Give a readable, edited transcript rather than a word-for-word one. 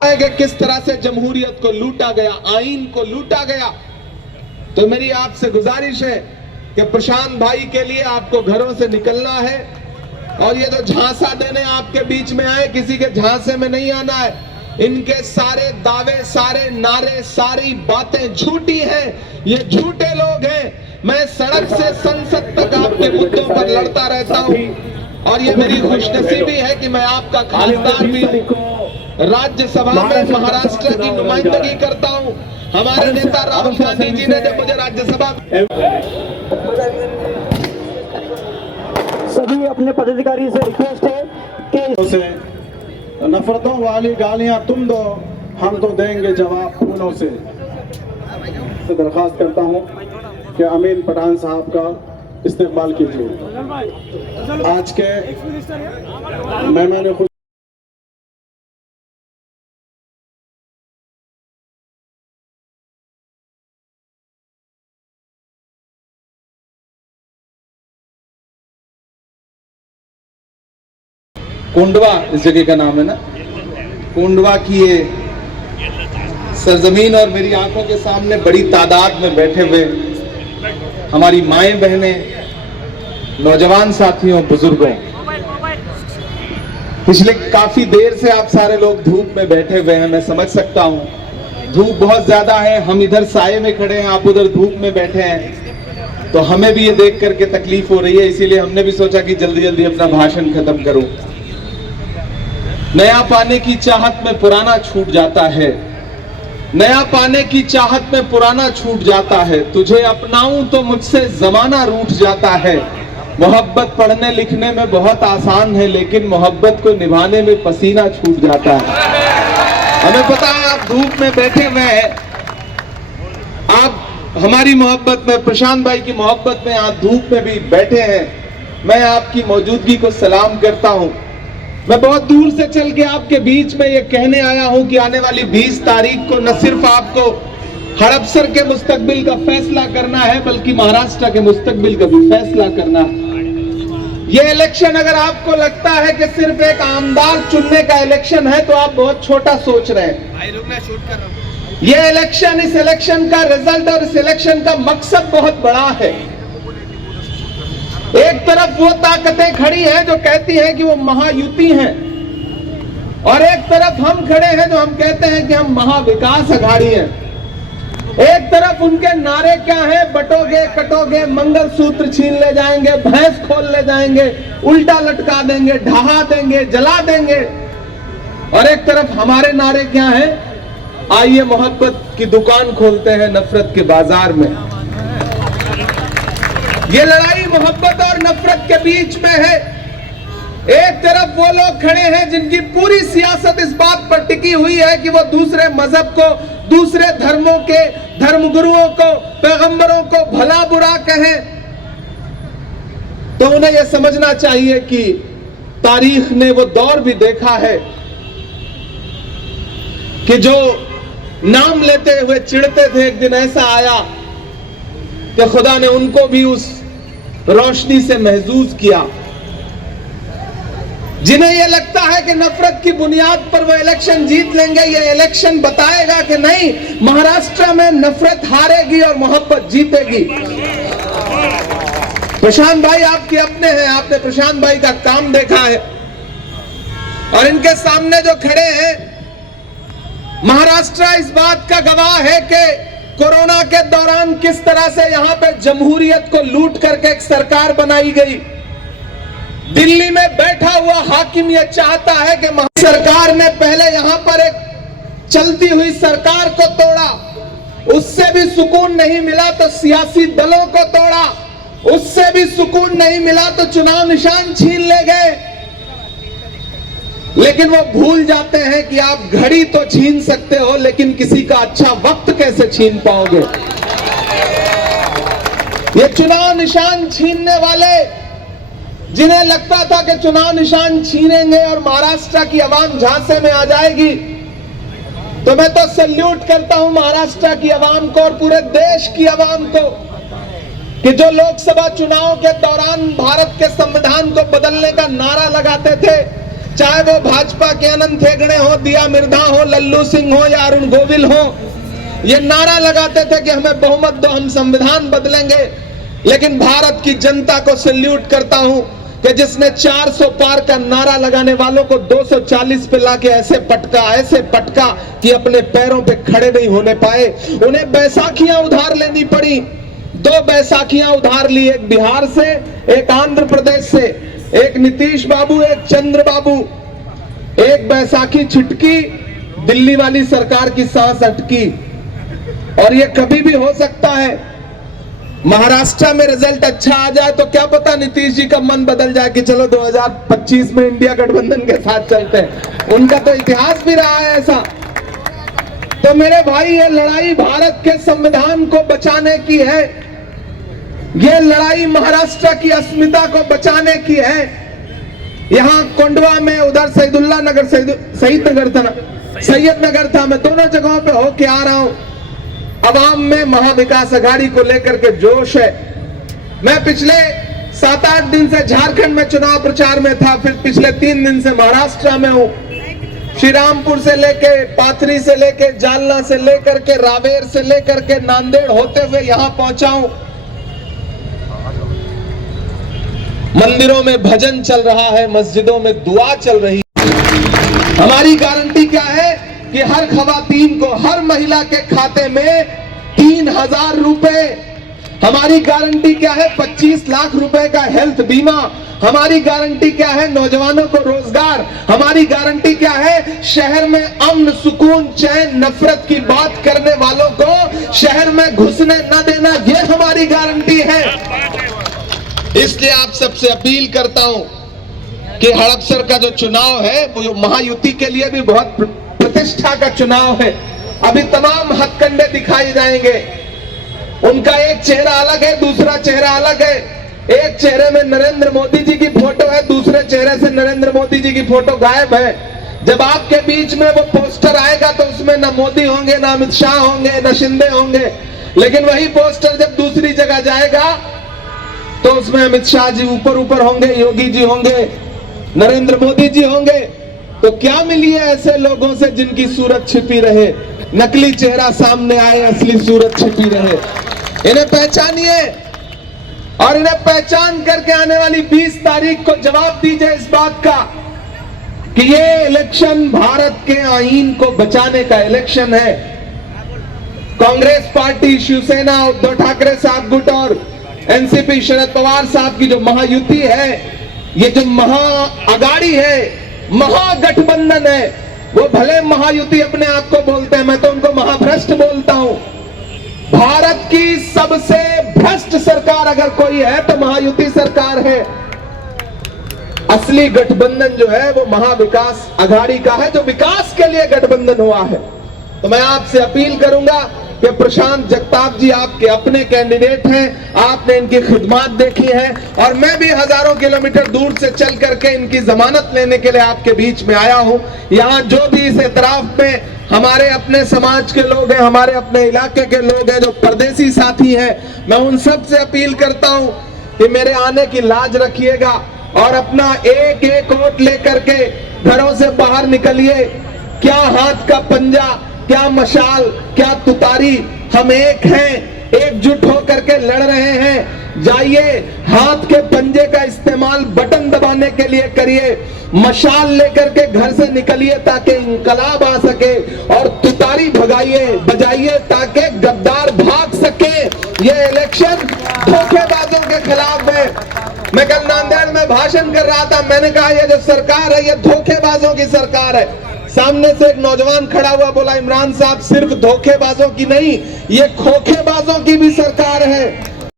कि किस तरह से जमहूरियत को लूटा गया, आईन को लूटा गया। तो मेरी आपसे गुजारिश है कि प्रशांत भाई के लिए आपको घरों से निकलना है और ये जो झांसा देने आपके बीच में आए, किसी के झांसे में नहीं आना है। इनके सारे दावे, सारे नारे, सारी बातें झूठी हैं। ये झूठे लोग हैं। मैं सड़क से संसद तक आपके मुद्दों पर लड़ता रहता हूं और ये मेरी खुशनसीबी है कि मैं आपका खासदार भी हूं। राज्यसभा में महाराष्ट्र की नुमाइंदगी करता हूं। हमारे नेता राहुल गांधी जी ने जब मुझे राज्यसभा सभी अपने पदाधिकारी से रिक्वेस्ट है कि नफरतों वाली गालियां तुम दो, हम तो देंगे जवाब फूलों से। दरखास्त करता हूं कि अमीन पठान साहब का इस्तेमाल कीजिए। आज के मेहमान खुद कोंडवा इस जगह का नाम है ना, कोंडवा की ये सरजमीन और मेरी आंखों के सामने बड़ी तादाद में बैठे हुए हमारी माएं, बहनें, नौजवान साथियों, बुजुर्गों, पिछले काफी देर से आप सारे लोग धूप में बैठे हुए हैं। मैं समझ सकता हूं धूप बहुत ज्यादा है। हम इधर साये में खड़े हैं, आप उधर धूप में बैठे हैं, तो हमें भी ये देख करके तकलीफ हो रही है। इसीलिए हमने भी सोचा कि जल्दी जल्दी अपना भाषण खत्म करूं। नया पाने की चाहत में पुराना छूट जाता है, नया पाने की चाहत में पुराना छूट जाता है। तुझे अपनाऊं तो मुझसे जमाना रूठ जाता है। मोहब्बत पढ़ने लिखने में बहुत आसान है, लेकिन मोहब्बत को निभाने में पसीना छूट जाता है। हमें पता है आप धूप में बैठे हुए हैं, आप हमारी मोहब्बत में, प्रशांत भाई की मोहब्बत में आप धूप में भी बैठे हैं। मैं आपकी मौजूदगी को सलाम करता हूं। मैं बहुत दूर से चल के आपके बीच में ये कहने आया हूं कि आने वाली 20 तारीख को न सिर्फ आपको हड़पसर के मुस्तकबिल का फैसला करना है, बल्कि महाराष्ट्र के मुस्तकबिल का भी फैसला करना है। ये इलेक्शन अगर आपको लगता है कि सिर्फ एक आमदार चुनने का इलेक्शन है, तो आप बहुत छोटा सोच रहे हैं। ये इलेक्शन, इस इलेक्शन का रिजल्ट और इस इलेक्शन का मकसद बहुत बड़ा है। एक तरफ वो ताकतें खड़ी हैं जो कहती हैं कि वो महायुति हैं, और एक तरफ हम खड़े हैं जो हम कहते हैं कि हम महाविकास अघाड़ी हैं। एक तरफ उनके नारे क्या हैं, बटोगे कटोगे, मंगलसूत्र छीन ले जाएंगे, भैंस खोल ले जाएंगे, उल्टा लटका देंगे, ढहा देंगे, जला देंगे। और एक तरफ हमारे नारे क्या हैं, आइए मोहब्बत की दुकान खोलते हैं नफरत के बाजार में। ये लड़ाई मोहब्बत और नफरत के बीच में है। एक तरफ वो लोग खड़े हैं जिनकी पूरी सियासत इस बात पर टिकी हुई है कि वो दूसरे मजहब को, दूसरे धर्मों के धर्मगुरुओं को, पैगंबरों को भला बुरा कहें। तो उन्हें यह समझना चाहिए कि तारीख ने वो दौर भी देखा है कि जो नाम लेते हुए चिढ़ते थे, एक दिन ऐसा आया कि खुदा ने उनको भी उस रोशनी से महजूज किया। जिन्हें यह लगता है कि नफरत की बुनियाद पर वो इलेक्शन जीत लेंगे, ये इलेक्शन बताएगा कि नहीं, महाराष्ट्र में नफरत हारेगी और मोहब्बत जीतेगी। प्रशांत भाई आपके अपने हैं, आपने प्रशांत भाई का काम देखा है, और इनके सामने जो खड़े हैं, महाराष्ट्र इस बात का गवाह है कि कोरोना के दौरान किस तरह से यहां पे जमहूरियत को लूट करके एक सरकार बनाई गई। दिल्ली में बैठा हुआ हाकिम यह चाहता है कि सरकार ने पहले यहां पर एक चलती हुई सरकार को तोड़ा, उससे भी सुकून नहीं मिला तो सियासी दलों को तोड़ा, उससे भी सुकून नहीं मिला तो चुनाव निशान छीन ले गए। लेकिन वो भूल जाते हैं कि आप घड़ी तो छीन सकते हो, लेकिन किसी का अच्छा वक्त कैसे छीन पाओगे। ये चुनाव निशान छीनने वाले, जिन्हें लगता था कि चुनाव निशान छीनेंगे और महाराष्ट्र की आवाम झांसे में आ जाएगी, तो मैं तो सैल्यूट करता हूं महाराष्ट्र की आवाम को और पूरे देश की आवाम को कि जो लोकसभा चुनाव के दौरान भारत के संविधान को बदलने का नारा लगाते थे, चाहे वो भाजपा के अनंत हेगड़े हो, दिया मिर्धा हो, लल्लू सिंह हो या अरुण गोविल हो, ये नारा लगाते थे कि हमें बहुमत दो, हम संविधान बदलेंगे। लेकिन भारत की जनता को सैल्यूट करता हूं कि जिसने 400 पार का नारा लगाने वालों को 240 पे लाके ऐसे पटका कि अपने पैरों पे खड़े नहीं होने पाए। उन्हें बैसाखियां उधार लेनी पड़ी, 2 बैसाखियां उधार ली, एक बिहार से, एक आंध्र प्रदेश से, एक नीतीश बाबू, एक चंद्र बाबू। एक बैसाखी छिटकी, दिल्ली वाली सरकार की सांस अटकी। और ये कभी भी हो सकता है, महाराष्ट्र में रिजल्ट अच्छा आ जाए तो क्या पता नीतीश जी का मन बदल जाए कि चलो 2025 में इंडिया गठबंधन के साथ चलते हैं। उनका तो इतिहास भी रहा है ऐसा। तो मेरे भाई, ये लड़ाई भारत के संविधान को बचाने की है, ये लड़ाई महाराष्ट्र की अस्मिता को बचाने की है। यहां कोंडवा में, उधर सईदुल्ला नगर, सैयद नगर था, मैं दोनों जगहों पे होके आ रहा हूं। अवाम में महाविकास अघाड़ी को लेकर के जोश है। मैं पिछले 7-8 दिन से झारखंड में चुनाव प्रचार में था, फिर पिछले 3 दिन से महाराष्ट्र में हूं। श्रीरामपुर से लेके, पाथरी से लेके, जालना से लेकर के, रावेर से लेकर के, नांदेड़ होते हुए यहां पहुंचा हूं। मंदिरों में भजन चल रहा है, मस्जिदों में दुआ चल रही है। हमारी गारंटी क्या है कि हर खवातीन को, हर महिला के खाते में 3000 रुपए। हमारी गारंटी क्या है? 25 लाख रुपए का हेल्थ बीमा। हमारी गारंटी क्या है? नौजवानों को रोजगार। हमारी गारंटी क्या है? शहर में अमन, सुकून, चैन, नफरत की बात करने वालों को शहर में घुसने न देना, ये हमारी गारंटी है। इसलिए आप सबसे अपील करता हूं कि हड़पसर का जो चुनाव है, वो जो महायुति के लिए भी बहुत प्रतिष्ठा का चुनाव है। अभी तमाम हथकंडे दिखाई जाएंगे। उनका एक चेहरा अलग है, दूसरा चेहरा अलग है। एक चेहरे में नरेंद्र मोदी जी की फोटो है, दूसरे चेहरे से नरेंद्र मोदी जी की फोटो गायब है। जब आपके बीच में वो पोस्टर आएगा तो उसमें न मोदी होंगे, न अमित शाह होंगे, न शिंदे होंगे। लेकिन वही पोस्टर जब दूसरी जगह जाएगा तो उसमें अमित शाह जी ऊपर होंगे, योगी जी होंगे, नरेंद्र मोदी जी होंगे। तो क्या मिली है ऐसे लोगों से जिनकी सूरत छिपी रहे? नकली चेहरा सामने आए, असली सूरत छिपी रहे। इन्हें पहचानिए और इन्हें पहचान करके आने वाली 20 तारीख को जवाब दीजिए इस बात का कि ये इलेक्शन भारत के आईन को बचाने का इलेक्शन है। कांग्रेस पार्टी, शिवसेना, उद्धव ठाकरे साहब गुट और एनसीपी, शरद पवार साहब की जो महायुति है, ये जो महाअघाड़ी है, महागठबंधन है, वो भले महायुति अपने आप को बोलते हैं, मैं तो उनको महाभ्रष्ट बोलता हूं। भारत की सबसे भ्रष्ट सरकार अगर कोई है तो महायुति सरकार है। असली गठबंधन जो है वो महाविकास अघाड़ी का है, जो विकास के लिए गठबंधन हुआ है। तो मैं आपसे अपील करूंगा कि प्रशांत जगताप जी आपके अपने कैंडिडेट हैं, आपने इनकी खिदमत देखी है और मैं भी हजारों किलोमीटर दूर से चल करके इनकी जमानत लेने के लिए आपके बीच में आया हूं। यहाँ जो भी इस एतराफ में हमारे अपने समाज के लोग हैं, हमारे अपने इलाके के लोग हैं, जो परदेसी साथी हैं, मैं उन सब से अपील करता हूं कि मेरे आने की लाज रखिएगा और अपना एक एक वोट लेकर के घरों से बाहर निकलिए। क्या हाथ का पंजा, क्या मशाल, क्या तुतारी, हम एक हैं, एकजुट होकर के लड़ रहे हैं। जाइए, हाथ के पंजे का इस्तेमाल बटन दबाने के लिए करिए, मशाल लेकर के घर से निकलिए ताकि इंकलाब आ सके और तुतारी बजाइए ताकि गद्दार भाग सके। ये इलेक्शन धोखेबाजों के खिलाफ है। मैं कल नांदेड़ में भाषण कर रहा था, मैंने कहा ये जो सरकार है ये धोखेबाजों की सरकार है। सामने से एक नौजवान खड़ा हुआ, बोला इमरान साहब सिर्फ धोखेबाजों की नहीं, ये खोखेबाजों की भी सरकार है।